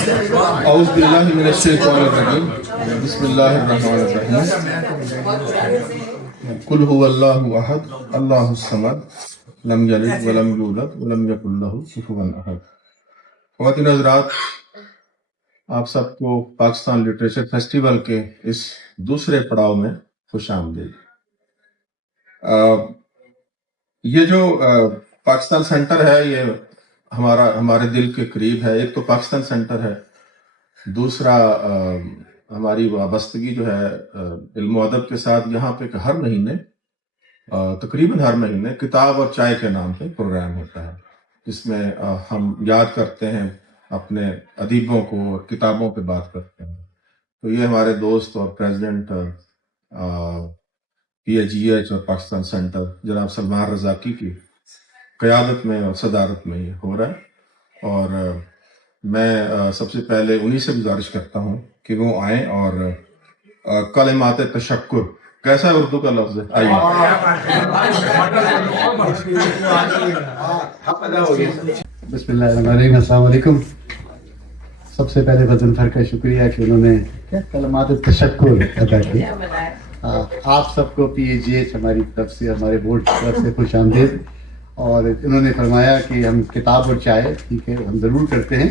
اعوذ باللہ من الشیطان الرجیم بسم اللہ الرحمن الرحیم قل هو اللہ احد اللہ الصمد لم یلد ولم یولد ولم یکن لہ کفوا احد۔ خواتین حضرات، آپ سب کو پاکستان لٹریچر فیسٹیول کے اس دوسرے پڑاؤ میں خوش آمدید۔ یہ جو پاکستان سینٹر ہے یہ ہمارے دل کے قریب ہے۔ ایک تو پاکستان سینٹر ہے، دوسرا ہماری وابستگی جو ہے علم و ادب کے ساتھ یہاں پہ ہر مہینے تقریباً ہر مہینے کتاب اور چائے کے نام پہ پروگرام ہوتا ہے، جس میں ہم یاد کرتے ہیں اپنے ادیبوں کو اور کتابوں پہ بات کرتے ہیں۔ تو یہ ہمارے دوست اور پریزیڈنٹ PAGH اور پاکستان سینٹر جناب سلمان رزاقی کی قیادت میں اور صدارت میں یہ ہو رہا ہے، اور میں سب سے پہلے انہی سے گزارش کرتا ہوں کہ وہ آئیں اور کلمات تشکر، کیسا ہے اردو کا لفظ ہے؟ آئیے۔ بسم اللہ الرحمن الرحیم۔ السلام علیکم۔ سب سے پہلے غضنفر کا شکریہ کہ انہوں نے کلمات تشکر ادا کی۔ آپ سب کو PAGH ہماری طرف سے، ہمارے بورڈ کی طرف سے خوش آمدید۔ اور انہوں نے فرمایا کہ ہم کتاب اور چائے ٹھیک ہے ہم ضرور کرتے ہیں،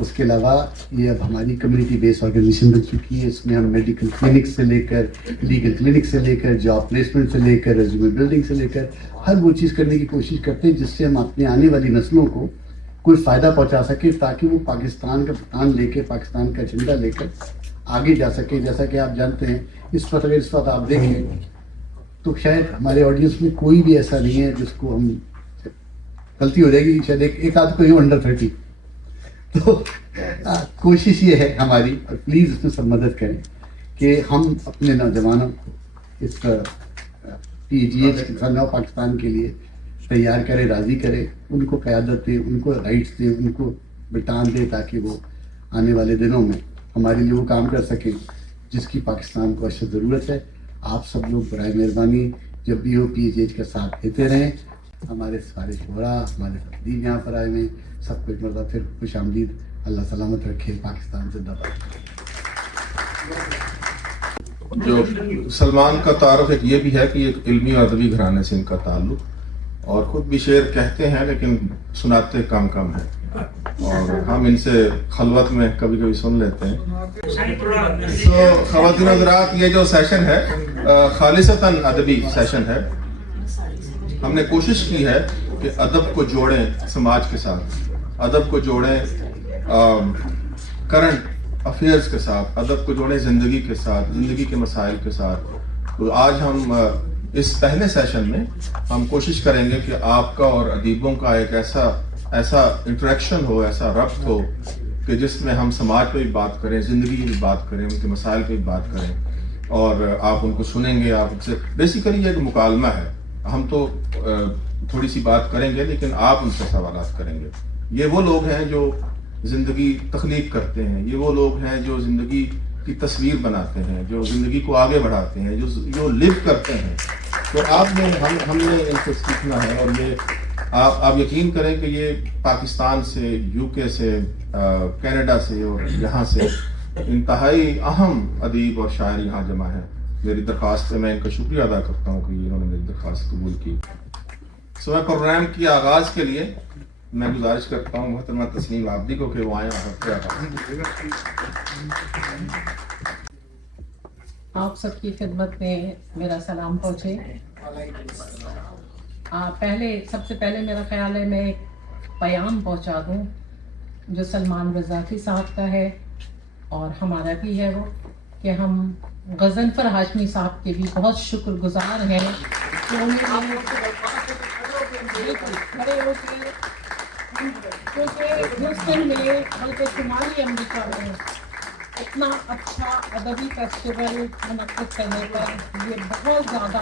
اس کے علاوہ یہ اب ہماری کمیونٹی بیس آرگنائزیشن بن چکی ہے۔ اس میں ہم میڈیکل کلینک سے لے کر لیگل کلینک سے لے کر جاب پلیسمنٹ سے لے کر ریزیومے بلڈنگ سے لے کر ہر وہ چیز کرنے کی کوشش کرتے ہیں جس سے ہم اپنے آنے والی نسلوں کو کوئی فائدہ پہنچا سکے، تاکہ وہ پاکستان کا پٹان لے کے، پاکستان کا جھنڈا لے کر آگے جا سکے۔ جیسا کہ آپ جانتے ہیں اس وقت آپ دیکھیں تو شاید ہمارے آڈینس میں کوئی بھی ایسا نہیں ہے جس کو ہم غلطی ہو جائے گی، شاید ایک آدھ کو انڈر 30۔ تو کوشش یہ ہے ہماری، اور پلیز اس میں سب مدد کریں کہ ہم اپنے نوجوانوں کو اس PAGH نو پاکستان کے لیے تیار کریں، راضی کریں، ان کو قیادت دیں، ان کو رائٹس دیں، ان کو بٹان دیں، تاکہ وہ آنے والے دنوں میں ہمارے لیے وہ کام کر سکیں جس کی پاکستان کو اشد ضرورت ہے۔ آپ سب لوگ برائے مہربانی جب بھی ہو PAGH کا ساتھ دیتے رہیں۔ ہمارے سارے شعراء، ہمارے خطیب یہاں پر آئے ہیں، سب کو ایک مرتبہ پھر خوش آمدید۔ اللہ سلامت رکھے، پاکستان زندہ باد۔ جو سلمان کا تعارف ایک یہ بھی ہے کہ ایک علمی اور ادبی گھرانے سے ان کا تعلق، اور خود بھی شعر کہتے ہیں لیکن سناتے کم ہیں، اور ہم ان سے خلوت میں کبھی کبھی سن لیتے ہیں۔ تو خواتین حضرات، یہ جو سیشن ہے خالصتاً ادبی سیشن ہے۔ ہم نے کوشش کی ہے کہ ادب کو جوڑیں سماج کے ساتھ، ادب کو جوڑیں کرنٹ افیئرز کے ساتھ، ادب کو جوڑیں زندگی کے ساتھ، زندگی کے مسائل کے ساتھ۔ تو آج ہم اس پہلے سیشن میں ہم کوشش کریں گے کہ آپ کا اور ادیبوں کا ایک ایسا انٹریکشن ہو، ایسا ربط ہو کہ جس میں ہم سماج پہ بھی بات کریں، زندگی کی بھی بات کریں، ان کے مسائل پہ بھی بات کریں، اور آپ ان کو سنیں گے۔ آپ ان سے بیسیکلی یہ ایک مکالمہ ہے، ہم تو تھوڑی سی بات کریں گے لیکن آپ ان سے سوالات کریں گے۔ یہ وہ لوگ ہیں جو زندگی تخلیق کرتے ہیں، یہ وہ لوگ ہیں جو زندگی کی تصویر بناتے ہیں، جو زندگی کو آگے بڑھاتے ہیں، جو لیو کرتے ہیں۔ تو ہم نے ان سے سیکھنا ہے، اور یہ آپ یقین کریں کہ یہ پاکستان سے، UK سے، کینیڈا سے اور یہاں سے انتہائی اہم ادیب اور شاعر یہاں جمع ہیں۔ میری درخواست ہے، میں ان کا شکریہ ادا کرتا ہوں کہ انہوں نے میری درخواست قبول کی۔ میں پروگرام کی آغاز کے لیے میں گزارش کرتا ہوں محترمہ تسنیم عابدی کو کہ وہ آئیں اور آپ سب کی خدمت میں میرا سلام پہنچے۔ سب سے پہلے میرا خیال ہے میں ایک پیام پہنچا دوں جو سلمان رزاقی صاحب کا ہے اور ہمارا بھی ہے، وہ کہ ہم غضنفر ہاشمی صاحب کے بھی بہت شکر گزار ہیں کہ کیونکہ ہیوسٹن میں بلکہ شمالی امریکہ میں اتنا اچھا ادبی فیسٹیول منعقد کرنے پر یہ بہت زیادہ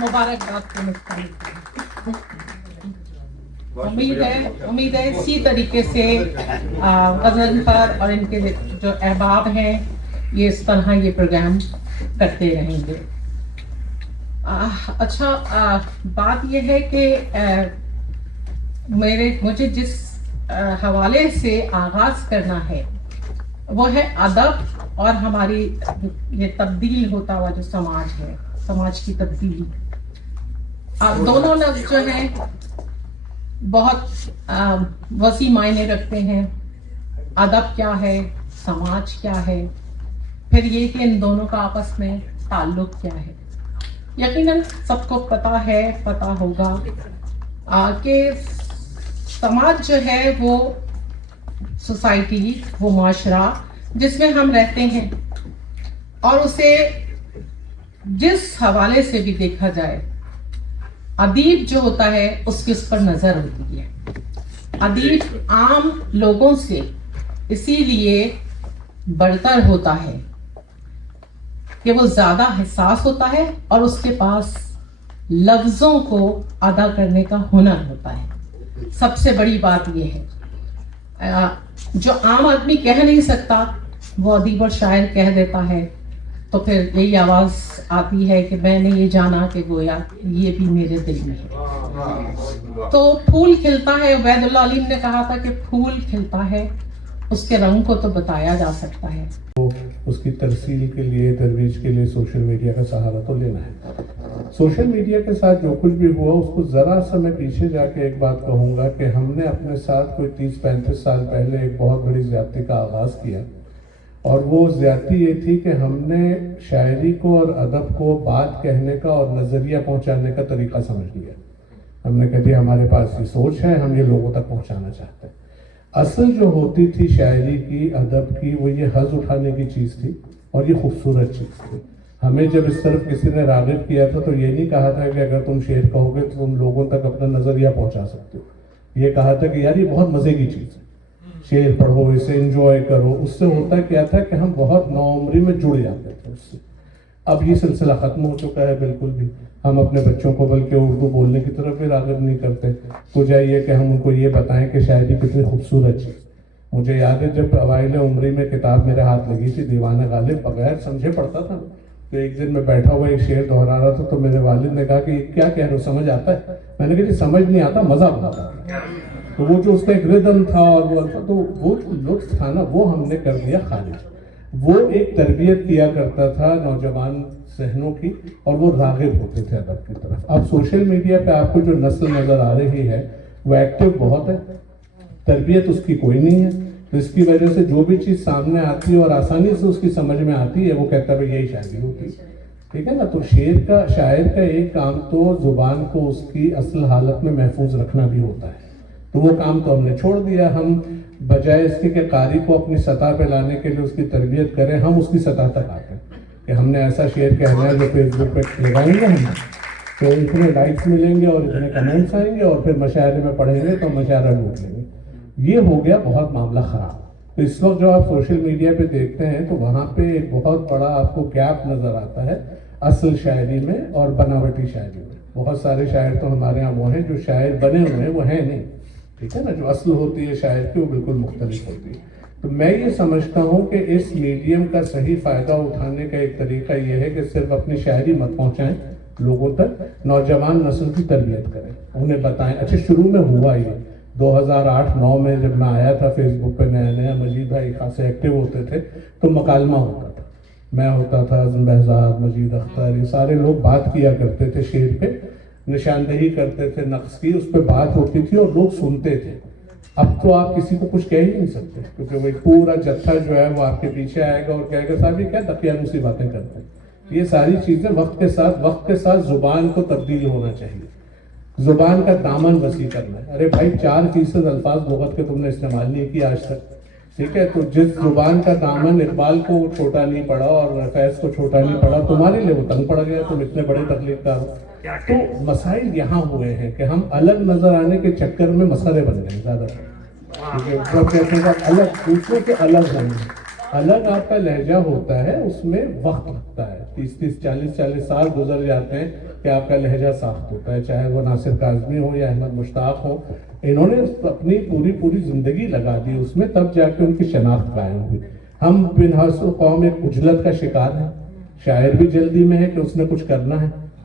مبارکباد کے مستحق ہے۔ امید ہے اسی طریقے سے غضنفر اور ان کے جو احباب ہیں یہ اس طرح یہ پروگرام کرتے رہیں گے۔ اچھا، بات یہ ہے کہ مجھے جس حوالے سے آغاز کرنا ہے وہ ہے ادب اور ہماری یہ تبدیل ہوتا ہوا جو سماج ہے، سماج کی تبدیلی. دونوں لفظ جو ہیں بہت وسیع معنی رکھتے ہیں. ادب کیا ہے، سماج کیا ہے، پھر یہ کہ ان دونوں کا آپس میں تعلق کیا ہے. یقیناً سب کو پتہ ہوگا کہ سماج جو ہے وہ سوسائٹی، وہ معاشرہ جس میں ہم رہتے ہیں، اور اسے جس حوالے سے بھی دیکھا جائے، ادیب جو ہوتا ہے اس کی اس پر نظر ہوتی ہے. ادیب عام لوگوں سے اسی لیے برتر ہوتا ہے کہ وہ زیادہ حساس ہوتا ہے اور اس کے پاس لفظوں کو ادا کرنے کا ہنر ہوتا ہے. سب سے بڑی بات یہ ہے جو عام آدمی کہہ نہیں سکتا وہ ادیب اور شاعر کہہ دیتا ہے، تو پھر یہی آواز آتی ہے کہ میں نے یہ جانا کہ گویا یہ بھی میرے دل میں ہے. تو پھول کھلتا ہے، عبید اللہ علیم نے کہا تھا کہ پھول کھلتا ہے، اس کے رنگ کو تو بتایا جا سکتا ہے. اس کی ترسیل کے لیے، ترویج کے لیے سوشل میڈیا کا سہارا تو لینا ہے. سوشل میڈیا کے ساتھ جو کچھ بھی ہوا اس کو ذرا سا میں پیچھے جا کے ایک بات کہوں گا کہ ہم نے اپنے ساتھ کوئی 30-35 سال پہلے ایک بہت بڑی زیادتی کا آغاز کیا، اور وہ زیادتی یہ تھی کہ ہم نے شاعری کو اور ادب کو بات کہنے کا اور نظریہ پہنچانے کا طریقہ سمجھ لیا. ہم نے کہا جی ہمارے پاس یہ سوچ ہے، ہم یہ لوگوں تک پہنچانا چاہتے ہیں. اصل جو ہوتی تھی شاعری کی، ادب کی، وہ یہ حظ اٹھانے کی چیز تھی اور یہ خوبصورت چیز تھی. ہمیں جب اس طرف کسی نے راغب کیا تھا تو یہ نہیں کہا تھا کہ اگر تم شعر کہو گے تو تم لوگوں تک اپنا نظریہ پہنچا سکتے ہو. یہ کہا تھا کہ یار یہ بہت مزے کی چیز ہے، شعر پڑھو، اسے انجوائے کرو. اس سے ہوتا کیا تھا کہ ہم بہت نوعمری میں جڑ جاتے تھے اس سے. اب یہ سلسلہ ختم ہو چکا ہے بالکل بھی. ہم اپنے بچوں کو بلکہ اردو بولنے کی طرف بھی راغب نہیں کرتے. وجہ یہ کہ ہم ان کو یہ بتائیں کہ شاعری کتنی خوبصورت چیز. مجھے یاد ہے جب اوائل عمری میں کتاب میرے ہاتھ لگی تھی، دیوان غالب، بغیر سمجھے پڑھتا تھا. تو ایک دن میں بیٹھا ہوا ایک شعر دہرا رہا تھا تو میرے والد نے کہا کہ یہ کیا کہہ رہے ہو، سمجھ آتا ہے؟ میں نے کہا جی سمجھ نہیں آتا، مزہ آتا. تو وہ جو اس کا ایک ردم تھا اور وہ تو وہ لطف تھا نا، وہ ہم نے کر دیا خارج. وہ ایک تربیت کیا کرتا تھا نوجوان ذہنوں کی، اور وہ راغب ہوتے تھے ادب کی طرف. اب سوشل میڈیا پہ آپ کو جو نسل نظر آ رہی ہے وہ ایکٹیو بہت ہے، تربیت اس کی کوئی نہیں ہے. تو اس کی وجہ سے جو بھی چیز سامنے آتی ہے اور آسانی سے اس کی سمجھ میں آتی ہے وہ کہتا ہے یہی شاعری ہوتی ہے. ٹھیک ہے نا. تو شاعر کا ایک کام تو زبان کو اس کی اصل حالت میں محفوظ رکھنا بھی ہوتا ہے. تو وہ کام تو ہم نے چھوڑ دیا. ہم بجائے اس کے کہ قاری کو اپنی سطح پہ لانے کے لیے اس کی تربیت کریں، ہم اس کی سطح تک آتے ہیں کہ ہم نے ایسا شعر کہنا ہے جو فیس بک پہ لگائیں گے ہم تو اتنے لائکس ملیں گے اور اتنے کمنٹس آئیں گے، اور پھر مشاعرے میں پڑھیں گے تو مشاعرہ لوٹ لیں گے. یہ ہو گیا بہت معاملہ خراب. تو اس وقت جو آپ سوشل میڈیا پہ دیکھتے ہیں تو وہاں پہ ایک بہت بڑا آپ کو گیپ نظر آتا ہے اصل شاعری میں اور بناوٹی شاعری میں. بہت سارے شاعر تو ہمارے یہاں وہ ہیں جو شاعر بنے ہوئے ہیں، وہ ہیں نہیں. ٹھیک ہے نا. جو اصل ہوتی ہے شاعر کی وہ بالکل مختلف ہوتی ہے. تو میں یہ سمجھتا ہوں کہ اس میڈیم کا صحیح فائدہ اٹھانے کا ایک طریقہ یہ ہے کہ صرف اپنی شاعری مت پہنچائیں لوگوں تک، نوجوان نسل کی تربیت کریں، انہیں بتائیں. اچھا شروع میں ہوا یہ 2008-9 میں جب میں آیا تھا فیس بک پہ نیا نیا، مجید بھائی خاصے ایکٹیو ہوتے تھے تو مکالمہ ہوتا تھا. میں ہوتا تھا، اعظم بہزاد، مجید اختر، یہ سارے لوگ بات کیا کرتے تھے شعر پہ، نشاندہی کرتے تھے نقص کی، اس پہ بات ہوتی تھی اور لوگ سنتے تھے. اب تو آپ کسی کو کچھ کہہ ہی نہیں سکتے کیونکہ وہ پورا جتھا جو ہے وہ آپ کے پیچھے آئے گا اور کہے گا صاحب یہ کیا دقیانوسی باتیں کرتے ہیں. یہ ساری چیزیں وقت کے ساتھ زبان کو تبدیل ہونا چاہیے. زبان کا دامن وسیع کرنا ہے. ارے بھائی 4% الفاظ لغت کے تم نے استعمال نہیں کیا آج تک. ٹھیک ہے. تو جس زبان کا دامن اقبال کو چھوٹا نہیں پڑا اور فیض کو چھوٹا نہیں پڑا، تمہارے لیے وہ تنگ پڑ گیا. تم اتنے بڑے تخلیق کار ہو. تو مسائل یہاں ہوئے ہیں کہ ہم الگ نظر آنے کے چکر میں مسئلے بن گئے زیادہ. الگ دوسروں کے الگ رہنا. الگ آپ کا لہجہ ہوتا ہے، اس میں وقت لگتا ہے. 30-40 سال گزر جاتے ہیں کہ آپ کا لہجہ ساخت ہوتا ہے. چاہے وہ ناصر کاظمی ہو یا احمد مشتاق ہو، انہوں نے اپنی پوری زندگی لگا دی اس میں، تب جا کے ان کی شناخت قائم ہوئی. ہم بن حاصل قوم ایک عجلت کا شکار ہیں. شاعر بھی جلدی میں ہے کہ اس نے کچھ کرنا ہے،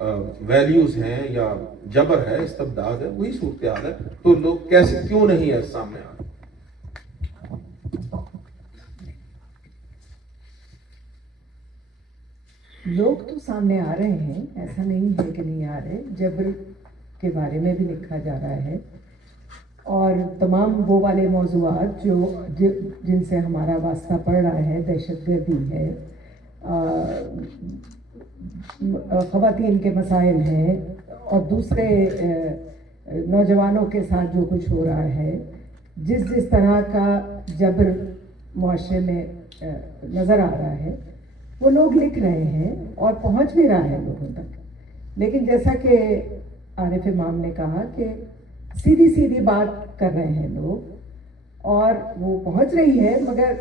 ویلیوز ہیں یا جبر ہے، استبداد ہے، وہی صورتحال ہے. تو لوگ کیسے کیوں نہیں ہے سامنے آ رہے؟ لوگ تو سامنے آ رہے ہیں، ایسا نہیں ہے کہ نہیں آ رہے. جبر کے بارے میں بھی لکھا جا رہا ہے اور تمام وہ والے موضوعات جن سے ہمارا واسطہ پڑ رہا ہے، دہشت گردی ہے، خواتین کے مسائل ہیں اور دوسرے نوجوانوں کے ساتھ جو کچھ ہو رہا ہے، جس طرح کا جبر معاشرے میں نظر آ رہا ہے، وہ لوگ لکھ رہے ہیں اور پہنچ بھی رہا ہے لوگوں تک. لیکن جیسا کہ عارف امام نے کہا کہ سیدھی بات کر رہے ہیں لوگ اور وہ پہنچ رہی ہے، مگر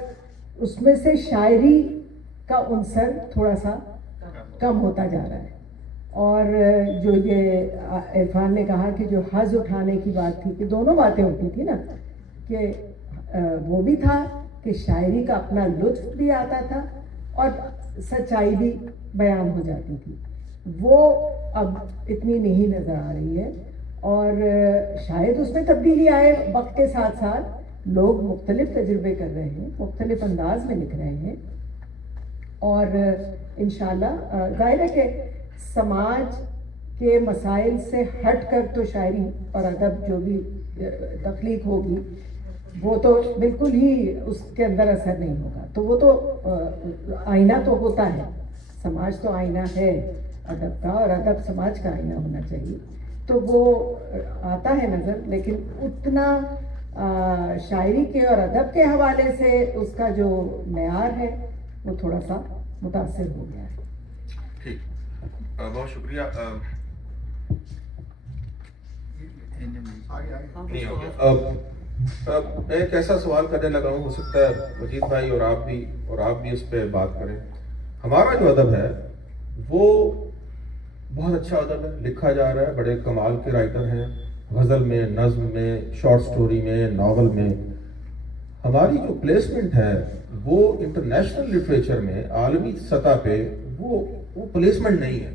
اس میں سے شاعری کا عنصر تھوڑا سا کم ہوتا جا رہا ہے. اور جو یہ عرفان نے کہا کہ جو حظ اٹھانے کی بات تھی، کہ دونوں باتیں ہوتی تھی نا، کہ وہ بھی تھا کہ شاعری کا اپنا لطف بھی آتا تھا اور سچائی بھی بیان ہو جاتی تھی. وہ اب اتنی نہیں نظر آ رہی ہے اور شاید اس میں تبدیلی آئے وقت کے ساتھ ساتھ. لوگ مختلف تجربے کر رہے ہیں، مختلف انداز میں لکھ رہے ہیں اور انشاءاللہ ظاہر ہے کہ سماج کے مسائل سے ہٹ کر تو شاعری اور ادب جو بھی تخلیق ہوگی وہ تو بالکل ہی اس کے اندر اثر نہیں ہوگا. تو وہ تو آئینہ تو ہوتا ہے، سماج تو آئینہ ہے ادب کا اور ادب سماج کا آئینہ ہونا چاہیے. تو وہ آتا ہے نظر، لیکن اتنا شاعری کے اور ادب کے حوالے سے اس کا جو معیار ہے وہ تھوڑا سا متاثر ہو گیا ہے. ٹھیک، بہت شکریہ. نہیں ہو گیا. میں ایک ایسا سوال کرنے لگا ہوں، ہو سکتا ہے مجید بھائی اور آپ بھی اس پہ بات کریں. ہمارا جو ادب ہے وہ بہت اچھا ادب ہے، لکھا جا رہا ہے، بڑے کمال کے رائٹر ہیں، غزل میں، نظم میں، شارٹ سٹوری میں، ناول میں. ہماری جو پلیسمنٹ ہے وہ انٹرنیشنل لٹریچر میں عالمی سطح پہ وہ پلیسمنٹ نہیں ہے،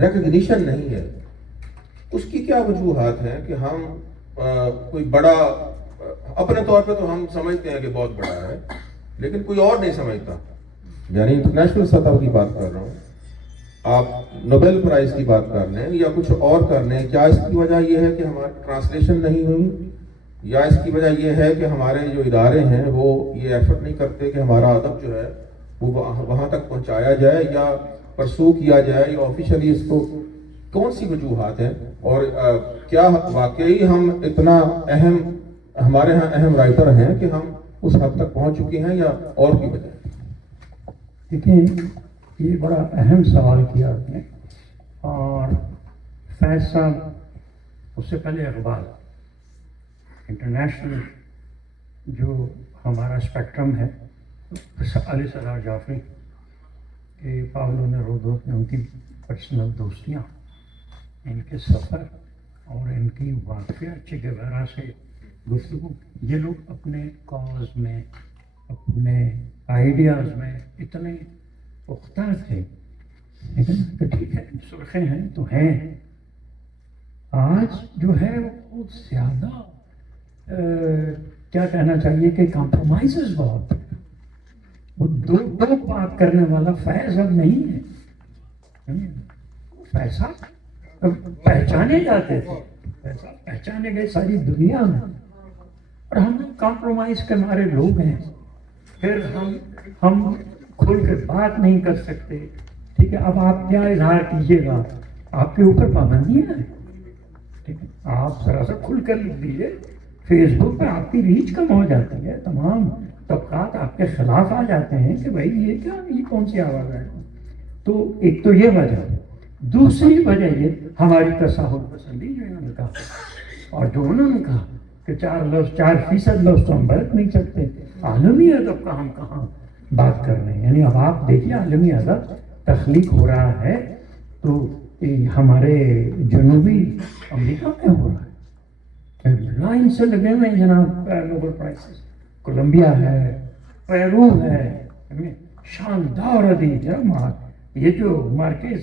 ریکگنیشن نہیں ہے. اس کی کیا وجوہات ہیں کہ ہم کوئی بڑا، اپنے طور پہ تو ہم سمجھتے ہیں کہ بہت بڑا ہے لیکن کوئی اور نہیں سمجھتا. یعنی انٹرنیشنل سطح کی بات کر رہا ہوں، آپ نوبل پرائز کی بات کر لیں یا کچھ اور کر لیں. کیا اس کی وجہ یہ ہے کہ ہماری ٹرانسلیشن نہیں ہوئی، یا اس کی وجہ یہ ہے کہ ہمارے جو ادارے ہیں وہ یہ ایفرٹ نہیں کرتے کہ ہمارا ادب جو ہے وہ وہاں تک پہنچایا جائے یا پرسو کیا جائے یا آفیشلی اس کو؟ کون سی وجوہات ہیں اور کیا واقعی ہم اتنا اہم، ہمارے ہاں اہم رائٹر ہیں کہ ہم اس حد تک پہنچ چکے ہیں یا اور کی وجہ؟ دیکھیں، یہ بڑا اہم سوال کیا آپ نے. اور فیض صاحب، اس سے پہلے اقبال، انٹرنیشنل جو ہمارا اسپیکٹرم ہے، علی صدر جعفری کہ پاولو نیرودو نے ان کی پرسنل دوستیاں، ان کے سفر اور ان کی واقعہ چے گیوارا سے گفتگو، یہ لوگ اپنے کاز میں، اپنے آئیڈیاز میں اتنے پختہ تھے. لیکن ٹھیک ہے، سرخے ہیں تو ہیں. آج جو ہے وہ بہت زیادہ کیا کہنا چاہیے کہ کمپرومائزز بہت، وہ دو بات کرنے والا فیض اب نہیں ہے. پیسہ پہچانے جاتے تھے، پیسہ پہچانے گئے ساری دنیا میں، اور ہم کمپرومائز کے مارے لوگ ہیں. پھر ہم کھل کے بات نہیں کر سکتے. ٹھیک ہے، اب آپ کیا اظہار کیجیے گا، آپ کے اوپر پابندیاں ہیں. ٹھیک ہے، آپ ذرا سا کھل کر لکھ دیجیے. فیس بک پہ آپ کی ریچ کم ہو جاتی ہے، تمام طبقات آپ کے خلاف آ جاتے ہیں کہ بھائی یہ کیا، یہ کون سی آواز ہے. تو ایک تو یہ وجہ، دوسری وجہ یہ ہماری تصاہل پسندی جو انہوں نے کہا، اور جو انہوں نے کہا کہ 4% لفظ تو ہم برت نہیں سکتے. عالمی ادب کا ہم کہاں بات کر رہے ہیں. یعنی اب آپ دیکھیے عالمی ادب تخلیق ہو رہا ہے تو ہمارے جنوبی امریکہ میں ہو رہا ہے، لائن سے لگے ہوئے ہیں جناب نوبل پرائز. کولمبیا ہے، پیرو ہے، شاندار ادیب. یہ جو مارکیز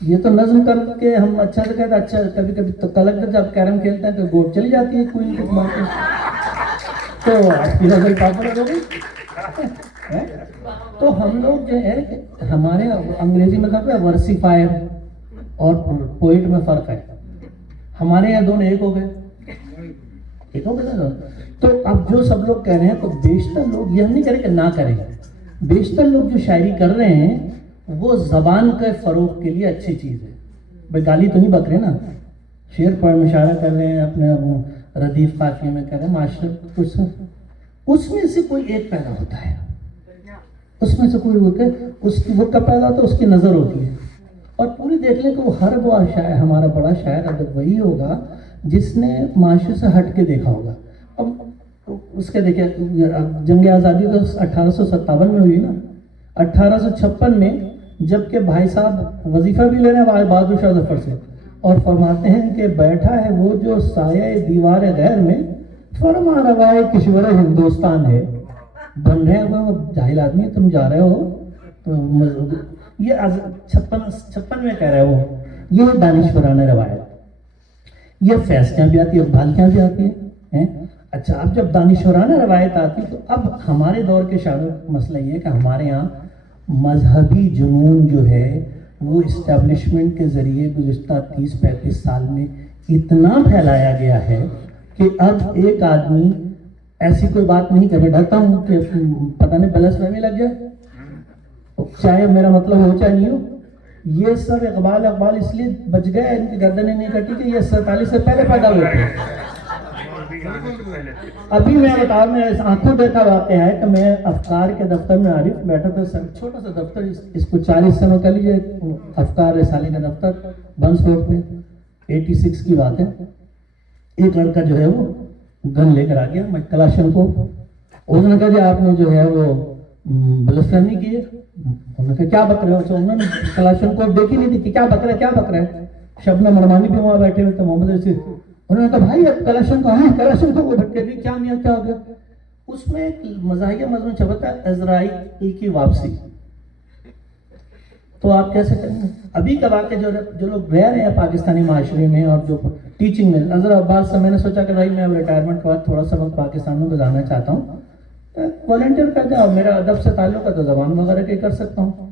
یہ تو نظم کر کے ہم اچھا سے کہتے ہیں، اچھا کبھی کبھی تو کلکٹر جب کیرم کھیلتے ہیں تو گوٹ چلی جاتی ہے کوئن کو مار کے، تو آپ کی نظر پاپولر ہو گئی. تو ہم لوگ جو ہے ہمارے انگریزی میں کہتے ہیں ورسیفائر اور پوئٹ میں فرق ہے. ہمارے یہاں دونوں ایک ہو گئے، ایک ہو گئے. تو اب جو سب لوگ کہہ رہے ہیں تو بیشتر لوگ یہ ہم نہیں کریں کہ نہ کریں، بیشتر لوگ جو شاعری کر رہے ہیں وہ زبان کے فروغ کے لیے اچھی چیز ہے. بھائی گالی تو نہیں بک رہے نا، شعر پڑھ مشاعرہ کر رہے ہیں، اپنے ردیف قافیے میں کر رہے ہیں، معاشرت کچھ اس میں سے کوئی ایک پیدا ہوتا ہے، اس میں سے کوئی ہوتا ہے، اس کی وہ کب پیدا ہوتا ہے، اس کی نظر ہوتی ہے. اور پوری دیکھ لیں کہ وہ ہر وہ شاعر، ہمارا بڑا شاعر ادب وہی ہوگا جس نے معاشرے سے ہٹ کے دیکھا ہوگا. اب اس کے دیکھیں جنگ آزادی تو 1857 میں ہوئی نا. 1856 میں جب کہ بھائی صاحب وظیفہ بھی لے رہے ہیں بہادر شاہ ظفر سے، اور فرماتے ہیں کہ بیٹھا ہے وہ جو سایہ دیوار غیر میں، فرما روائے کشور ہندوستان ہے. بن رہے ہیں وہ جاہل آدمی، تم جا رہے ہو یہ 56 میں کہہ رہے ہو. یہ دانشورانہ روایت، یہ فیض کہاں بھی آتی ہے، اقبال کہاں بھی آتی ہے. اچھا اب جب دانشورانہ روایت آتی تو اب ہمارے دور کے شاعروں کا مسئلہ یہ ہے کہ ہمارے یہاں مذہبی جنون جو ہے وہ اسٹیبلشمنٹ کے ذریعے گزشتہ 30-35 سال میں اتنا پھیلایا گیا ہے کہ اب ایک آدمی ایسی کوئی بات نہیں کہ میں ڈرتا ہوں کہ پتہ نہیں بلس فہمی لگ جائے، چاہے میرا مطلب ہو چاہے نہیں ہو. یہ سب اقبال اس لیے بچ گئے، ان کی گردنیں نہیں کٹی کہ یہ 47 سے پہلے پیدا ہوئے تھے. ابھی میں بتاؤں، میں آنکھوں دیکھا واقعہ ہے کہ میں افکار کے دفتر میں عارف بیٹھا تھا، چھوٹا سا دفتر، اس کو 40 سنوں کر لیجیے، افکار رسالے کا دفتر بنس روڈ پہ، 86 کی بات ہے. ایک لڑکا جو ہے وہ گن لے کر آ گیا، میں کلاشن کو، اس نے کہا جی آپ نے جو ہے وہ بلس فہمی کی ہے. انہوں نے کہا کیا بک رہے ہو؟ انہوں نے کلاشن کو دیکھی نہیں تھی کہ کیا بک رہا ہے. شبنم مرمانی بھی وہاں بیٹھے ہوئے تھے، محمد رشید. انہوں نے کہا بھائی اب کلاشن کو وہ بھٹکے بھی کیا میاں کیا ہو گیا. اس میں ایک مزاحیہ مضمون چھپتا ہے عزرائیل کی واپسی. تو آپ کیسے کریں گے؟ ابھی کا واقعہ جو لوگ رہ رہے ہیں پاکستانی معاشرے میں اور جو ٹیچنگ میں، نظر عباس سے میں نے سوچا کہ بھائی میں اب ریٹائرمنٹ کے بعد تھوڑا سا وقت پاکستان میں گزارنا چاہتا ہوں، والنٹیئر کر دیں، اور میرا ادب سے تعلق ہے تو زبان وغیرہ کے کر سکتا ہوں.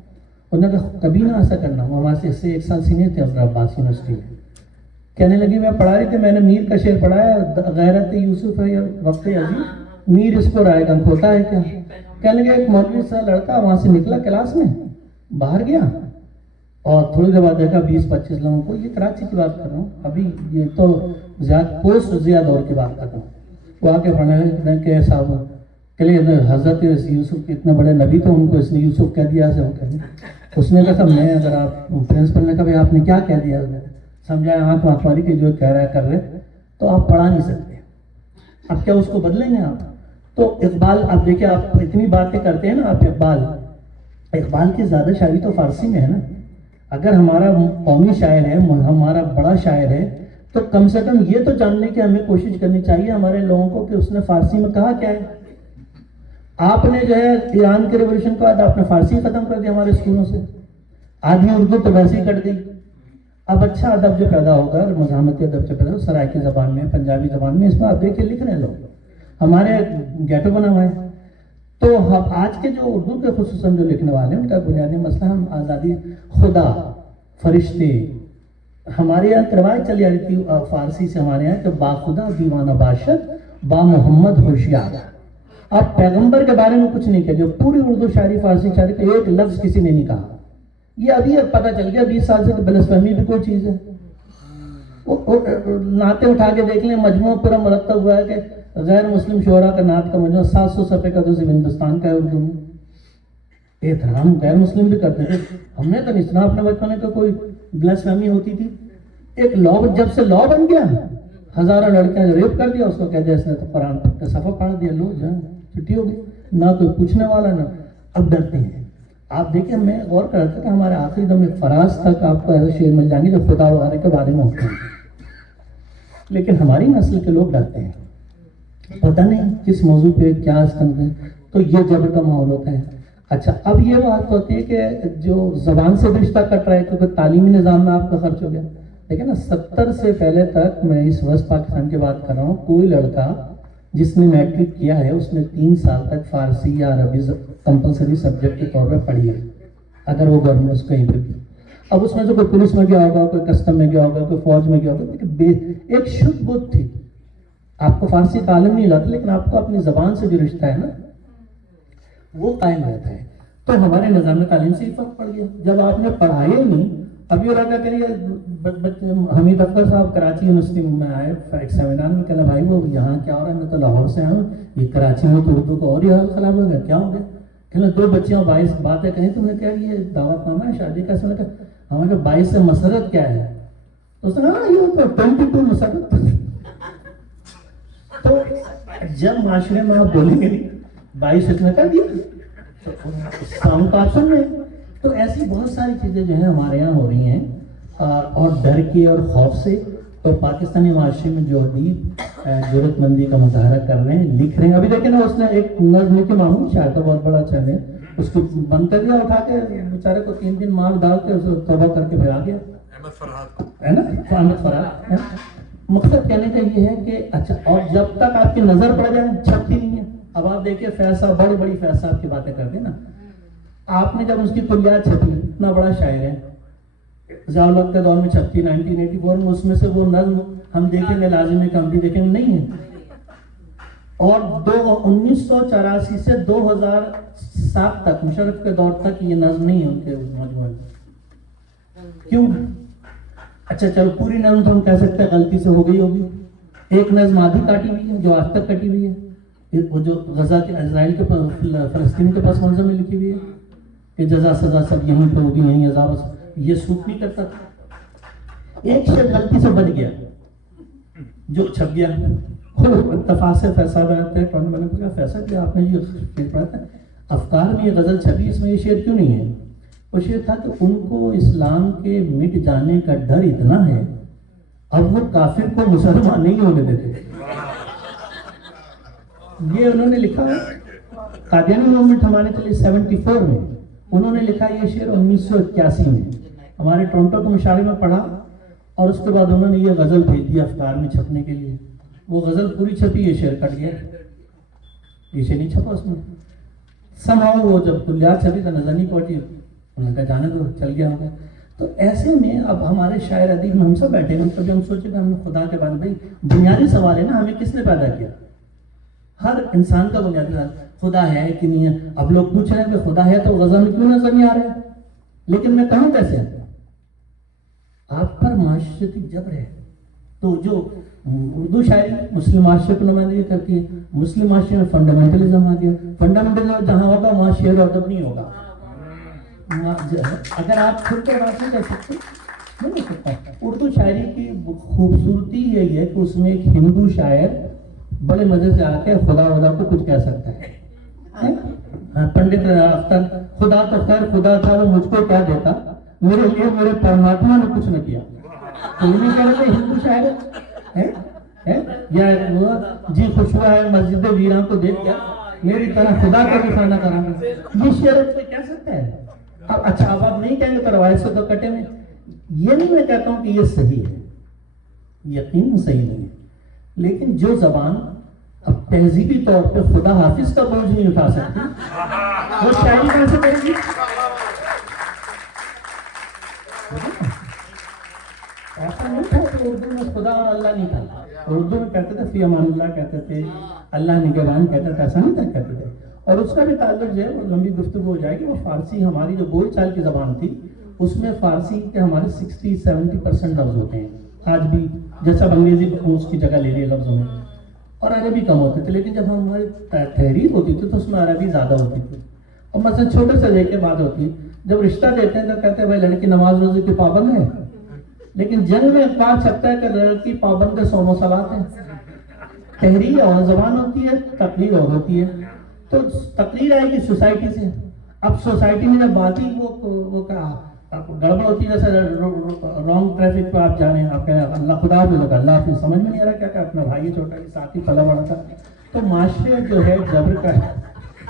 انہوں نے کہا کبھی نہ ایسا کرنا. وہ ہمارے سے 1 سال سینئر تھے نظر عباس یونیورسٹی میں. کہنے لگی میں پڑھا رہی تھی، میں نے میر کا شعر پڑھا ہے، غیرت یوسف ہے یا وقت عزیز، میر اس کو رائے گنگ ہوتا ہے کیا. کہنے لگے ایک مولوی سا لڑکا وہاں سے نکلا کلاس میں، باہر گیا اور تھوڑی دیر بعد دیکھا 20-25 لوگوں کو. یہ کراچی کی بات کر رہا ہوں، ابھی یہ تو پوسٹ ضیاء دور کی بات کر رہا ہوں. وہ آ کے پڑھنے لگے کہ صاحب کہ حضرت یوسف کے اتنے بڑے نبی تو ان کو اس نے یوسف کہہ دیا. اس نے کہا میں اگر آپ پرنسپل نے کہا بھائی آپ نے کیا کہہ دیا، سمجھایا آنکھ ماری کہ جو کہہ رہا ہے کر رہے، تو آپ پڑھا نہیں سکتے. اب کیا اس کو بدلیں گے آپ؟ تو اقبال، اب دیکھیں آپ اتنی باتیں کرتے ہیں نا، آپ اقبال کی زیادہ شاعری تو فارسی میں ہے نا. اگر ہمارا قومی شاعر ہے، ہمارا بڑا شاعر ہے، تو کم سے کم یہ تو جاننے کی ہمیں کوشش کرنی چاہیے ہمارے لوگوں کو کہ اس نے فارسی میں کہا کیا ہے. آپ نے جو ہے ایران کے ریولیوشن کے بعد آپ نے فارسی ختم کر دیا ہمارے اسکولوں سے، آدھی اردو تو ویسے ہی کٹ گئی. اب اچھا ادب جو پیدا ہوگا، مزاحمتی ادب جو پیدا ہوگا سرائکی زبان میں، پنجابی زبان میں، اس میں آپ دیکھیں لکھ رہے ہیں لوگ، ہمارے گیٹو بنا ہوا ہے. تو ہم آج کے جو اردو کے خصوصاً جو لکھنے والے ہیں ان کا بنیادی مسئلہ ہم آزادی، خدا، فرشتے. ہمارے یہاں روایت چلی آ رہی تھی فارسی سے ہمارے یہاں کہ با خدا دیوانہ باشد با محمد ہوشیار. آپ پیغمبر کے بارے میں کچھ نہیں کہتے، جو پوری اردو شاعری فارسی شاعری کا ایک لفظ کسی نے نہیں کہا. یہ ابھی پتہ چل گیا 20 سال سے کہ بلسفہمی بھی کوئی چیز ہے. نعتیں اٹھا کے دیکھ لیں، مجموعہ پورا مرتب ہوا ہے کہ غیر مسلم شعراء کا نعت کا مجموعہ 700 صفحے کا تو ہندوستان کا ہے اردو میں. احترام غیر مسلم بھی کرتے تھے. ہم نے تو نہیں سنا اپنے بچپن میں کوئی بلسفہمی ہوتی تھی. ایک لا، جب سے لا بن گیا، ہزاروں لڑکیاں ریپ کر دیا، اس کو کہہ دیا اس نے تو قرآن کا صفحہ پڑھ دیا، لو جا چھٹی ہو گئی، نہ کوئی پوچھنے والا نہ. اب ڈرتے ہیں. آپ دیکھیں میں غور کر رہا تھا کہ ہمارے آخری دم ایک فراز تک آپ کو ایسے شعر مل جائیں گے جو خدا وغیرہ کے بارے میں ہوتے ہیں، لیکن ہماری نسل کے لوگ ڈرتے ہیں، پتہ نہیں کس موضوع پہ کیا استعمال. تو یہ جبر کا ماحول ہوتا ہے. اچھا اب یہ بات ہوتی ہے کہ جو زبان سے رشتہ کٹ رہا ہے کیونکہ تعلیمی نظام میں آپ کا خرچ ہو گیا. لیکن نا 70 سے پہلے تک میں اس وقت پاکستان کی بات کر رہا ہوں, کوئی لڑکا جس نے میٹرک کیا ہے اس نے 3 سال تک فارسی یا عربی کمپلسری سبجیکٹ کے طور پہ پڑھی ہے, اگر وہ گورنمنٹ کہیں پہ بھی. اب اس میں سے کوئی پولیس میں گیا ہوگا, کوئی کسٹم میں گیا ہوگا, کوئی فوج میں گیا ہوگا, لیکن ایک شدھ بدھ تھی. آپ کو فارسی کا عالم نہیں لاتا, لیکن آپ کو اپنی زبان سے جو رشتہ ہے نا وہ قائم رہتا ہے. تو ہمارے نظام تعلیم سے ہی فرق پڑ گیا. جب آپ نے پڑھائی نہیں, ابھی وہ لگا کہ حمید اختر صاحب کراچی یونیورسٹی میں آئے ایک سیمینار میں, کہنا بھائی وہ یہاں کیا ہو رہا ہے, میں تو لاہور سے آیا ہوں, یہ کراچی میں تو اردو کو اور ہی حال خراب ہو گیا, کیا ہو گیا. کہنا 2 بچیاں 22 باتیں کہیں, تم نے کہا یہ دعوت نامہ ہے شادی کا. نے کہا ہمارے 22 سے مسرت کیا ہے, تو اس نے کہا یہ تو 22 مسرت. تو جب معاشرے میں آپ بولیں گے 22 اتنا کر دیا ساؤنڈ پاسن میں. تو ایسی بہت ساری چیزیں جو ہیں ہمارے یہاں ہو رہی ہیں, اور ڈر کے اور خوف سے. تو پاکستانی معاشرے میں جو ادیب جرأت مندی کا مظاہرہ کر رہے ہیں, لکھ رہے ہیں. ابھی دیکھیں نا اس نے ایک نظم کے معمول شاعر کا بہت بڑا چل ہے, اس کو بند کر دیا, اٹھا کے بیچارے کو 3 مار ڈال کے توبہ کر کے پھر آ گیا, ہے نا, احمد فرحات. مقصد کہنے کا یہ ہے کہ اچھا, اور جب تک آپ کی نظر پڑ جائے چھپتی نہیں ہے. اب آپ دیکھیے فیصلہ, بڑی بڑی فیصلہ آپ کی باتیں کرتے نا, آپ نے جب اس کی کلیات چھپی, اتنا بڑا شاعر ہے, ضیاء الحق کے دور میں چھپی 1984 میں, اس میں سے وہ نظم ہم دیکھیں گے لازم ہے کہ ہم بھی دیکھیں گے نہیں ہے. اور 1984 سے 2007 تک مشرف کے دور تک یہ نظم نہیں ہے ان کے مجموعے میں. کیوں؟ اچھا چلو پوری نظم تو ہم کہہ سکتے ہیں غلطی سے ہو گئی ہوگی. ایک نظم آدھی کاٹی ہوئی ہے جو آج تک کٹی ہوئی ہے, وہ جو غزہ کے اسرائیل کے فلسطین کے پس منظر میں لکھی ہوئی ہے کہ جزا سزا سب یہیں پہ ہوگی, یہیں عذاب, یہ سوٹ نہیں کرتا تھا. ایک شعر غلطی سے بن گیا جو چھپ گیا, اتفاق سے فیصلہ بناتے ہیں. میں نے پوچھا فیصلہ کیا آپ نے یہ شعر پڑھا تھا, افکار میں یہ غزل چھپی, اس میں یہ شعر کیوں نہیں ہے؟ وہ شعر تھا کہ ان کو اسلام کے مٹ جانے کا ڈر اتنا ہے, اب وہ کافر کو مسلمان نہیں ہونے دیتے. یہ انہوں نے لکھا قادیانی موومنٹ ہمارے چلے 74 میں, انہوں نے لکھا یہ شعر 1981 میں ہمارے ٹورنٹو کے مشاعرے میں پڑھا, اور اس کے بعد انہوں نے یہ غزل بھیج دیا افکار میں چھپنے کے لیے. وہ غزل پوری چھپی, یہ شعر کٹ گیا, یہ شعر نہیں چھپا اس میں. سمہاؤ وہ جب کلیات چھپی تو نظر نہیں پہنچی, انہوں نے کہا جانے دو, چل گیا ہوگا. تو ایسے میں اب ہمارے شاعر ادیب میں ہم سب بیٹھے ہیں, کبھی ہم سوچے کہ ہم نے خدا کے بارے میں, بنیادی سوال ہے نا, ہمیں کس نے پیدا کیا؟ ہر انسان کا بنیادی سوال خدا ہے کہ نہیں ہے. اب لوگ پوچھ رہے ہیں کہ خدا ہے تو غزل میں کیوں نظر نہیں آ رہا ہے, لیکن میں کہوں کیسے آپ پر معاشرتی جبر ہے. تو جو اردو شاعری مسلم معاشرے کو نمائندگی کرتی ہے, مسلم معاشرے میں فنڈامنٹلزم آ گیا. فنڈامنٹلزم جہاں ہوگا وہاں شعر و ادب نہیں ہوگا. اگر آپ خود کے بات نہیں کر سکتے نہیں ہو سکتا. اردو شاعری کی خوبصورتی یہی ہے کہ اس میں ایک ہندو شاعر بڑے مزے سے آ کے خدا ودا کو کچھ کہہ سکتا ہے. پنڈت اختر, خدا تو خیر خدا تھا, وہ مجھ کو کیا دیتا, میرے لیے میرے پرماتما نے کچھ نہ کیا. تو یہ نہیں کہہ رہے ہندو شاعر ہے, یا وہ جی خوش ہوا ہے مسجد ویراں کو دیکھ کیا, میری طرح خدا کا نشانہ کرا. یہ شعر کوئی کہہ سکتا ہے؟ اب اچھا اب آپ نہیں کہیں گے تو روایت سے تو کٹے میں. یہ نہیں میں کہتا ہوں کہ یہ صحیح ہے, یقین صحیح نہیں ہے, لیکن جو زبان اب تہذیبی طور پہ خدا حافظ کا بوجھ نہیں اٹھا سکتی, وہ شاعری کیسے کرے گی؟ ایسا نہیں تھا کہ اردو میں خدا اور اللہ نہیں تھا. اردو میں کہتے تھے فی امان اللہ کہتے تھے, اللہ نگہبان کہتے تھے, ایسا نہیں تھا کہتے تھے. اور اس کا بھی تعلق جو ہے وہ لمبی گفتگو ہو جائے گی. وہ فارسی ہماری جو بول چال کی زبان تھی, اس میں فارسی کے ہمارے 60-70% لفظ ہوتے ہیں آج بھی, جیسا انگریزی اس کی جگہ لے لیے لفظوں میں, اور عربی کم ہوتے تھے. لیکن جب ہماری تحریر ہوتی تھی تو اس میں عربی زیادہ ہوتی تھی. اور مثلا چھوٹے سے لے کے بات ہوتی ہے, جب رشتہ دیتے ہیں تو کہتے ہیں بھائی لڑکی نماز روزے کی پابند ہے, لیکن جنگ میں اخبار چھپتا ہے کہ لڑکی پابند ہے صوم و صلات ہے. تحریر اور زبان ہوتی ہے, تقریر اور ہوتی ہے. تو تقریر آئے گی سوسائٹی سے. اب سوسائٹی میں جب بات ہی وہ گڑبڑ ہوتی ہے, جیسے رانگ ٹریفک پہ آپ جانے, آپ کہہ اللہ خدا حافظ ہوگا, اللہ حافظ سمجھ میں نہیں آ رہا کیا کہ اپنا بھائی چھوٹا ساتھی پلا بڑا تھا. تو معاشرے جو ہے جبر کا ہے,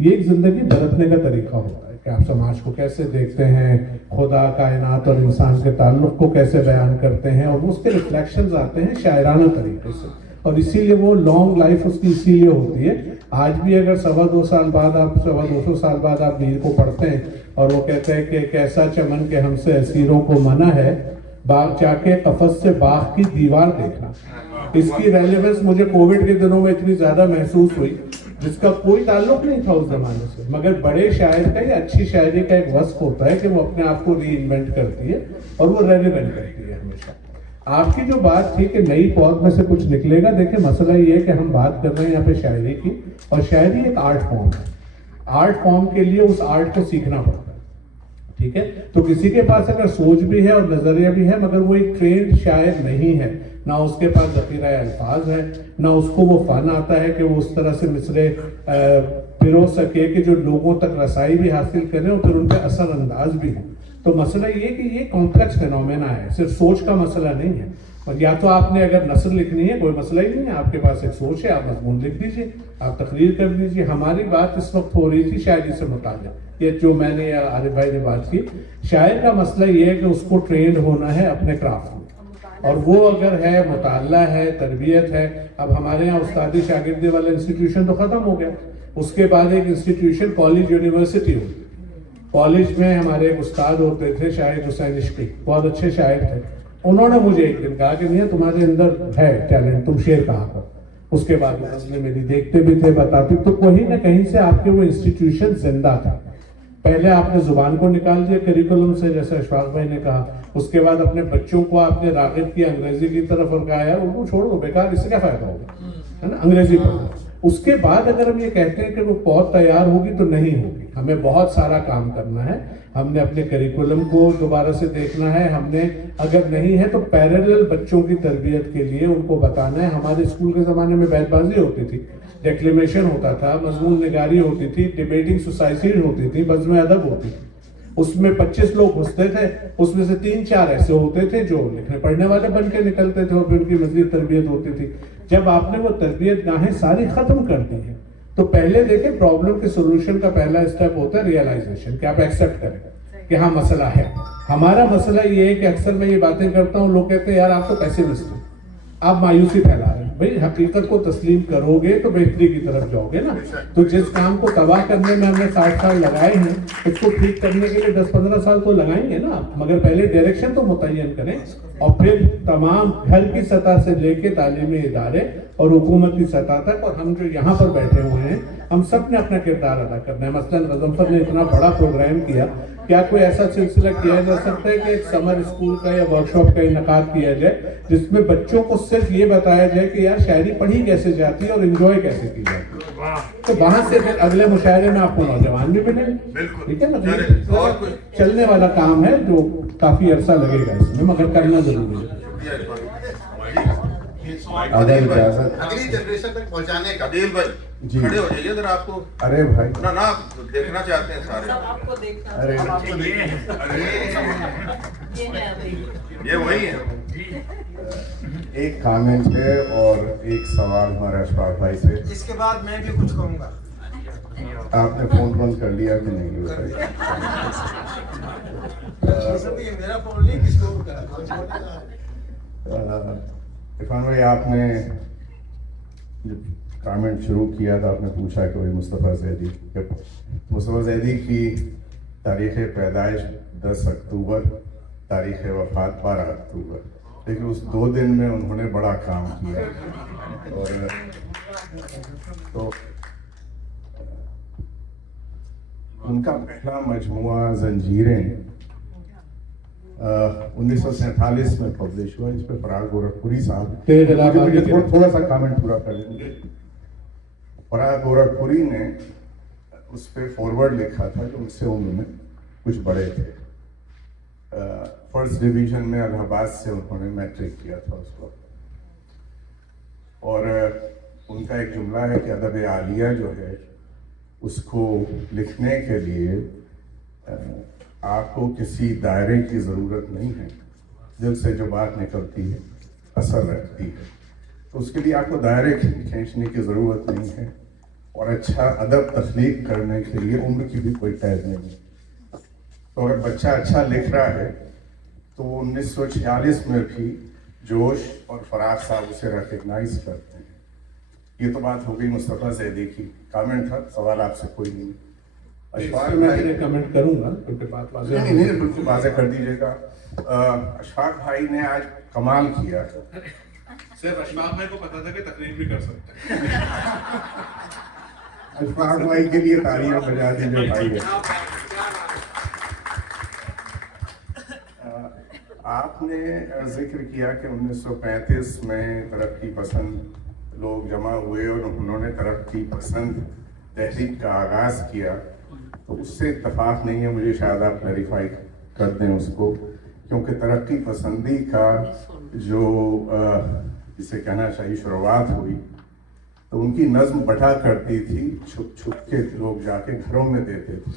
یہ ایک زندگی برتنے کا طریقہ ہوتا ہے کہ آپ سماج کو کیسے دیکھتے ہیں، خدا، کائنات اور انسان کے تعلق کو کیسے بیان کرتے ہیں، اور اس کے ریفلیکشنز آتے ہیں شاعرانہ طریقے سے، اور اسی لیے وہ لانگ لائف اس کی اسی لیے ہوتی ہے۔ آج بھی اگر 250 سال بعد آپ 250 سال بعد آپ میر کو پڑھتے ہیں اور وہ کہتے ہیں کہ کیسا چمن کے ہم سے اسیروں کو منع ہے، باغ جا کے قفس سے باغ کی دیوار دیکھنا، اس کی ریلیونس مجھے کووڈ کے دنوں میں اتنی زیادہ محسوس ہوئی، جس کا کوئی تعلق نہیں تھا اس زمانے سے، مگر بڑے شاعر کا یا اچھی شاعری کا ایک وصف ہوتا ہے کہ وہ اپنے آپ کو ری انوینٹ کرتی ہے اور وہ ریلیونٹ کرتی ہے ہمیشہ۔ آپ کی جو بات تھی کہ نئی پود میں سے کچھ نکلے گا، دیکھیں مسئلہ یہ ہے کہ ہم بات کر رہے ہیں یہاں پہ شاعری کی، اور شاعری ایک آرٹ فارم ہے، آرٹ فارم کے لیے اس آرٹ کو سیکھنا پڑتا ہے، ٹھیک ہے؟ تو کسی کے پاس اگر سوچ بھی ہے اور نظریہ بھی ہے مگر وہ ایک ٹرینڈ شاعر نہیں ہے، نہ اس کے پاس ذخیرہ الفاظ ہے، نہ اس کو وہ فن آتا ہے کہ وہ اس طرح سے مصرے پرو سکے کہ جو لوگوں تک رسائی بھی حاصل کریں اور پھر ان پہ اثر انداز بھی ہو۔ تو مسئلہ یہ کہ یہ کمپلیکس فینومینا ہے، صرف سوچ کا مسئلہ نہیں ہے، اور یا تو آپ نے اگر نثر لکھنی ہے کوئی مسئلہ ہی نہیں ہے، آپ کے پاس ایک سوچ ہے، آپ مضمون لکھ دیجئے، آپ تقریر کر دیجئے۔ ہماری بات اس وقت ہو رہی تھی شاعری سے متعلق، یہ جو میں نے عارف بھائی نے بات کی، شاعر کا مسئلہ یہ ہے کہ اس کو ٹرینڈ ہونا ہے اپنے کرافٹ میں، اور وہ اگر ہے مطالعہ ہے، تربیت ہے۔ اب ہمارے یہاں استادی شاگردی والا انسٹیٹیوشن تو ختم ہو گیا، اس کے بعد ایک انسٹیٹیوشن کالج یونیورسٹی ہوئی۔ کالج میں ہمارے ایک استاد ہوتے تھے شاہد حسین عشقی، بہت اچھے شاعر تھے، انہوں نے مجھے ایک دن کہا کہ میاں تمہارے اندر ہے ٹیلنٹ، تم شعر کہا کرو۔ اس کے بعد نے میری دیکھتے بھی تھے، بتاتے، تو کہیں نہ کہیں سے آپ کے وہ انسٹیٹیوشن زندہ تھا۔ پہلے آپ نے زبان کو نکال دیا کریکولم سے، جیسے اشفاق بھائی نے کہا، اس کے بعد اپنے بچوں کو آپ نے راغب کیا انگریزی کی طرف اور کہا یار اردو چھوڑ دو، بیکار، اس سے کیا فائدہ ہوگا، ہے نا، انگریزی پڑھو۔ اس کے بعد اگر ہم یہ کہتے ہیں کہ وہ پود تیار ہوگی تو نہیں ہوگی، ہمیں بہت سارا کام کرنا ہے۔ ہم نے اپنے کریکولم کو دوبارہ سے دیکھنا ہے، ہم نے اگر نہیں ہے تو پیرالل بچوں کی تربیت کے لیے ان کو بتانا ہے۔ ہمارے اسکول کے زمانے میں بیت بازی ہوتی تھی، ڈیکلیمیشن ہوتا تھا، مضمون نگاری ہوتی تھی، ڈیبیٹنگ سوسائٹی ہوتی تھی، بزم ادب ہوتی تھی، اس میں 25 لوگ گھستے تھے، اس میں سے 3-4 ایسے ہوتے تھے جو لکھنے پڑھنے والے بن کے نکلتے تھے اور پھر ان کی مزید تربیت ہوتی تھی۔ جب آپ نے وہ تربیت گاہیں ساری ختم کر دی ہیں تو پہلے دیکھیں پرابلم کے سولوشن کا پہلا اسٹیپ ہوتا ہے ریئلائزیشن، کہ آپ ایکسیپٹ کریں کہ ہاں مسئلہ ہے۔ ہمارا مسئلہ یہ ہے کہ اکثر میں یہ باتیں کرتا ہوں، لوگ کہتے ہیں یار آپ تو پیسمسٹ ہیں، آپ مایوسی پھیلا رہے ہیں۔ بھئی حقیقت کو تسلیم کرو گے تو بہتری کی طرف جاؤ گے نا۔ تو جس کام کو تباہ کرنے میں ہم نے 60 سال لگائے ہیں، اس کو ٹھیک کرنے کے لیے 10-15 سال تو لگائیں گے نا، مگر پہلے ڈائریکشن تو متعین کریں، اور پھر تمام گھر کی سطح سے لے کے تعلیمی ادارے اور حکومت کی سطح تک، اور ہم جو یہاں پر بیٹھے ہوئے ہیں ہم سب نے اپنا کردار ادا کرنا ہے۔ مثلاً غضنفر نے اتنا بڑا پروگرام کیا، کیا کوئی ایسا سلسلہ کیا جا سکتا ہے کہ ایک سمر اسکول کا یا ورکشاپ کا انعقاد کیا جائے جس میں بچوں کو صرف یہ بتایا جائے کہ یار شاعری پڑھی کیسے جاتی ہے اور انجوائے کیسے کی جاتی ہے؟ تو وہاں سے پھر اگلے مشاعرے میں آپ کو نوجوان بھی ملیں گے، ٹھیک ہے نا؟ چلنے والا کام ہے جو کافی عرصہ لگے گا اس میں، مگر کرنا ضروری ہے۔ اگلی جنریشن تک پہنچانے کا عادل بھائی کھڑے ہو جائیے ذرا، آپ کو ارے بھائی نا دیکھنا چاہتے ہیں سارے، یہ وہی ہے۔ ایک کامنٹ ہے اور ایک سوال ہمارا اشفاق بھائی سے، اس کے بعد میں بھی کچھ کہوں گا۔ آپ نے فون بند کر لیا کہ نہیں؟ میرا فون نہیں، کس کو عرفان بھائی، آپ نے جب کامنٹ شروع کیا تھا آپ نے پوچھا کہ وہی مصطفیٰ زیدی، مصطفیٰ زیدی کی تاریخ پیدائش 10 اکتوبر، تاریخ وفات 12 اکتوبر، لیکن اس 2 دن میں انہوں نے بڑا کام کیا، اور تو ان کا پہلا مجموعہ زنجیریں 1947 میں پبلش ہوا، اس پہ فراغ گورکھپوری صاحب، تھوڑا سا کامنٹ پورا کر لیں گے۔ فراغ گورکھپوری نے اس پہ فارورڈ لکھا تھا کہ اس سے عمر میں کچھ بڑے تھے، فرسٹ ڈویژن میں الہ آباد سے انہوں نے میٹرک کیا تھا اس وقت، اور ان کا ایک جملہ ہے کہ ادب عالیہ جو ہے اس کو لکھنے کے لیے آپ کو کسی دائرے کی ضرورت نہیں ہے، دل سے جو بات نکلتی ہے اثر رکھتی ہے، تو اس کے لیے آپ کو دائرے کھینچنے کی ضرورت نہیں ہے، اور اچھا ادب تخلیق کرنے کے لیے عمر کی بھی کوئی قید نہیں ہے. تو اگر بچہ اچھا لکھ رہا ہے تو 1946 میں بھی جوش اور فراز صاحب اسے ریکگنائز کرتے ہیں. یہ تو بات ہو گئی مصطفیٰ زیدی کی. کامنٹ تھا, سوال آپ سے کوئی نہیں. اشفاق میں کمنٹ کروں گا کیونکہ بات واضح نہیں بالکل واضح کر دیجیے گا. اشفاق بھائی نے آج کمال کیا. صرف اشفاق بھائی کو پتا تھا کہ تقریر بھی کر سکتے ہیں. اشفاق بھائی کے لیے تالیاں بجا دیجیے بھائی. آپ نے ذکر کیا کہ 1935 میں ترقی پسند لوگ جمع ہوئے اور انہوں نے ترقی پسند تحریک کا آغاز کیا. تو اس سے اتفاق نہیں ہے, مجھے شاید آپ کلیریفائی کر دیں اس کو, کیونکہ ترقی پسندی کا جو جسے کہنا چاہیے شروعات ہوئی تو ان کی نظم بٹا کرتی تھی, چھپ چھپ کے لوگ جا کے گھروں میں دیتے تھے.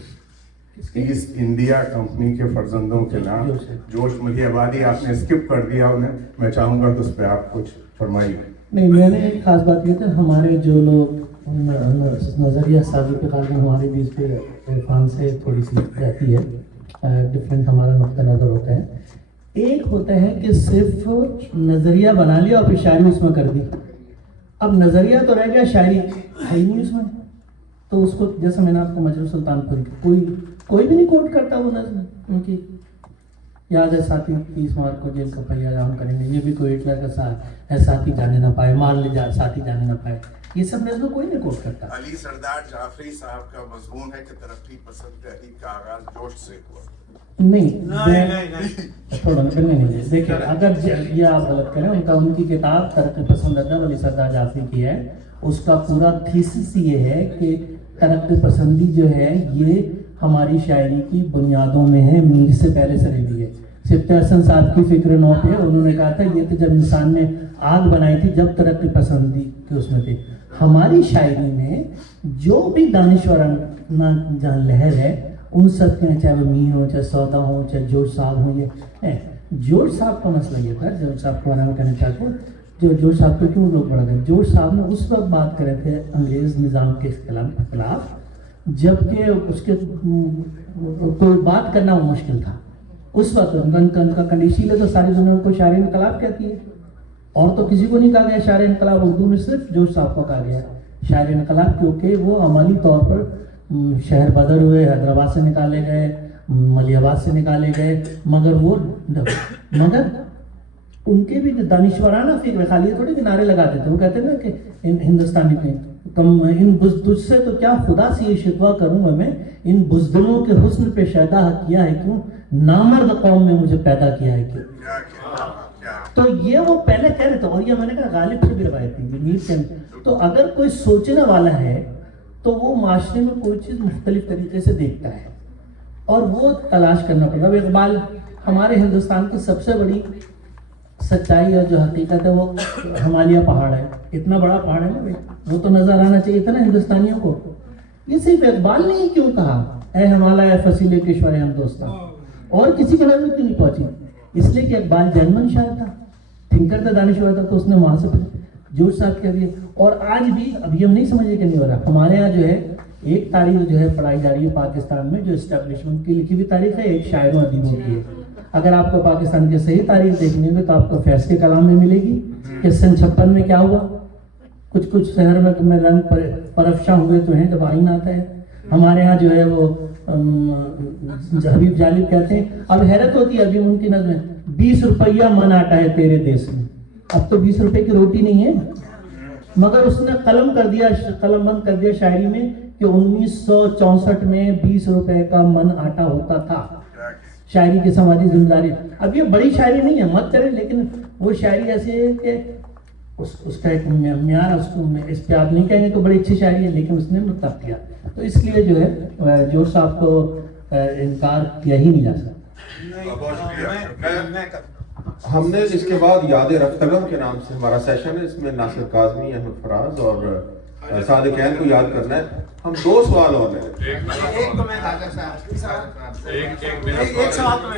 ایسٹ انڈیا کمپنی کے فرزندوں کے نام جوش ملی آبادی آپ نے اسکپ کر دیا انہیں, میں چاہوں گا کہ اس پہ آپ کچھ فرمائیے. نہیں, میں نے ایک خاص بات یہ تھا, ہمارے جو لوگ نظریہ سازی کے قابل ہمارے بیچ پہ عرفان سے تھوڑی سی رہتی ہے, ڈفرینٹ ہمارا نقطہ نظر ہوتا ہے. ایک ہوتا ہے کہ صرف نظریہ بنا لیا اور پھر شاعری اس میں کر دی. اب نظریہ تو رہ گیا, شاعری ہے ہی نہیں اس میں. تو اس کو جیسے میں نے آپ کو مجروح سلطان پور کوئی بھی نہیں کوٹ کرتا وہ نظم, کیونکہ یاد ہے ساتھی 30 مارچ کو جیل کا پہیا جام کریں گے, یہ بھی کوئی ہٹلر کا ساتھ ہے, ساتھی جانے نہ پائے, مار لے جا ساتھی جانے نہ پائے, یہ سب نظمیں کوئی نہیں کوٹ کرتا. علی سردار جعفری صاحب کا مضمون ہے کہ ترقی پسند تحریک کا آغاز جوش سے ہوا. نہیں تھوڑا نہیں دیکھیں, اگر یہ آپ غلط کریں, ان کی کتاب ترقی پسند ادب علی سردار جعفری کی ہے. اس کا پورا تھیسس یہ ہے کہ ترقی پسندی جو ہے یہ ہماری شاعری کی بنیادوں میں ہے, میر سے پہلے سے رہی ہے. سبطہ حسن صاحب کی فکر نو پہ انہوں نے کہا تھا یہ تو جب انسان نے آگ بنائی تھی جب ترقی پسندی کے اس میں تھے. ہماری شاعری میں جو بھی دانشورانہ جہاں لہر ہے ان سب کے, چاہے وہ میر ہوں, چاہے سودا ہوں, چاہے جورج صاحب ہوں. یہ جورج صاحب کا مسئلہ یہ تھا, جورج صاحب کے بارے میں کہنا چاہتے ہیں, جورج صاحب کو کیوں لوگ بڑا گئے. جورج صاحب نے اس وقت بات کرے تھے انگریز نظام کے خلاف جبکہ اس کے کوئی بات کرنا وہ مشکل تھا اس وقت. ان کا کنڈیشن ہے تو ساری دنیا کو شاعر انقلاب کہتی ہے, اور تو کسی کو نہیں کہا گیا شاعر انقلاب. اردو میں صرف جورج صاحب کو کہا گیا شاعر انقلاب, کیونکہ وہ عملی طور پر شہر بدر ہوئے, حیدرآباد سے نکالے گئے, ملی آباد سے نکالے گئے, مگر ان کے بھی دانشورانہ فکر خالی تھوڑے کنارے لگاتے تھے. وہ کہتے ہیں نا کہ ہندوستانی میں ان بزدل سے تو کیا خدا سے یہ شکوہ کروں میں, ان بزدلوں کے حسن پہ شیدا کیا ہے کیوں, نامرد قوم میں مجھے پیدا کیا ہے کیوں. تو یہ وہ پہلے کہہ رہے تھے, اور یہ میں نے کہا غالب سے بھی روایت تھی. تو اگر کوئی سوچنے والا ہے تو وہ معاشرے میں کوئی چیز مختلف طریقے سے دیکھتا ہے اور وہ تلاش کرنا پڑتا ہے. اقبال ہمارے ہندوستان کی سب سے بڑی سچائی اور جو حقیقت ہے وہ ہمالیہ پہاڑ ہے. اتنا بڑا پہاڑ ہے نا, وہ تو نظر آنا چاہیے تھا نا ہندوستانیوں کو. یہ صرف اقبال نے ہی کیوں کہا اے ہمالیہ فصیل کشور ہم دوستاں, اور کسی کے نظر کیوں نہیں پہنچی؟ اس لیے کہ اقبال جرمن شاعر تھا, تھنکر تھا, دانشور تھا, تو اس نے وہاں سے جورج صاحب کہہ دیا. اور آج بھی اب یہ ہم نہیں سمجھے کہ نہیں ہو رہا. ہمارے یہاں جو ہے ایک تاریخ جو ہے پڑھائی جا رہی ہے پاکستان میں, جو اسٹیبلشمنٹ کی لکھی ہوئی تاریخ ہے, ایک شاعر و ادیبوں کی ہے. اگر آپ کو پاکستان کی صحیح تاریخ دیکھنی ہے تو آپ کو فیض کے کلام میں ملے گی کہ سن 56 میں کیا ہوا. کچھ شہر میں رنگ پرافشاں ہوئے تو ہیں جب آئین آتا ہے. ہمارے ہاں جو ہے وہ حبیب جالب کہتے ہیں, اب حیرت ہوتی ہے ابھی ان کی نظم 20 روپیہ من آٹا ہے تیرے دیس میں. اب تو 20 روپے کی روٹی نہیں ہے, مگر اس نے قلم بند کر دیا شاعری میں کہ 1964 میں 20 روپے کا من آٹا ہوتا تھا. شاعری کی سماجی ذمہ داری. اب یہ بڑی شاعری نہیں ہے, مت کرے, لیکن وہ شاعری ایسی ہے کہ اس کا ایک معیار, اس پہ آپ نہیں کہیں گے تو بڑی اچھی شاعری ہے, لیکن اس نے متفق کیا. تو اس لیے جو ہے جورج صاحب کو انکار کیا ہی نہیں جا سکتا. ہم نے اس کے بعد یاد رفتگم کے نام سے ہمارا سیشن ہے, اس میں ناصر کاظمی, احمد فراز اور صادقین کو یاد کرنا ہے. ہم 2 سوال اور لیں. ایک تو میں ایک سوال تو میں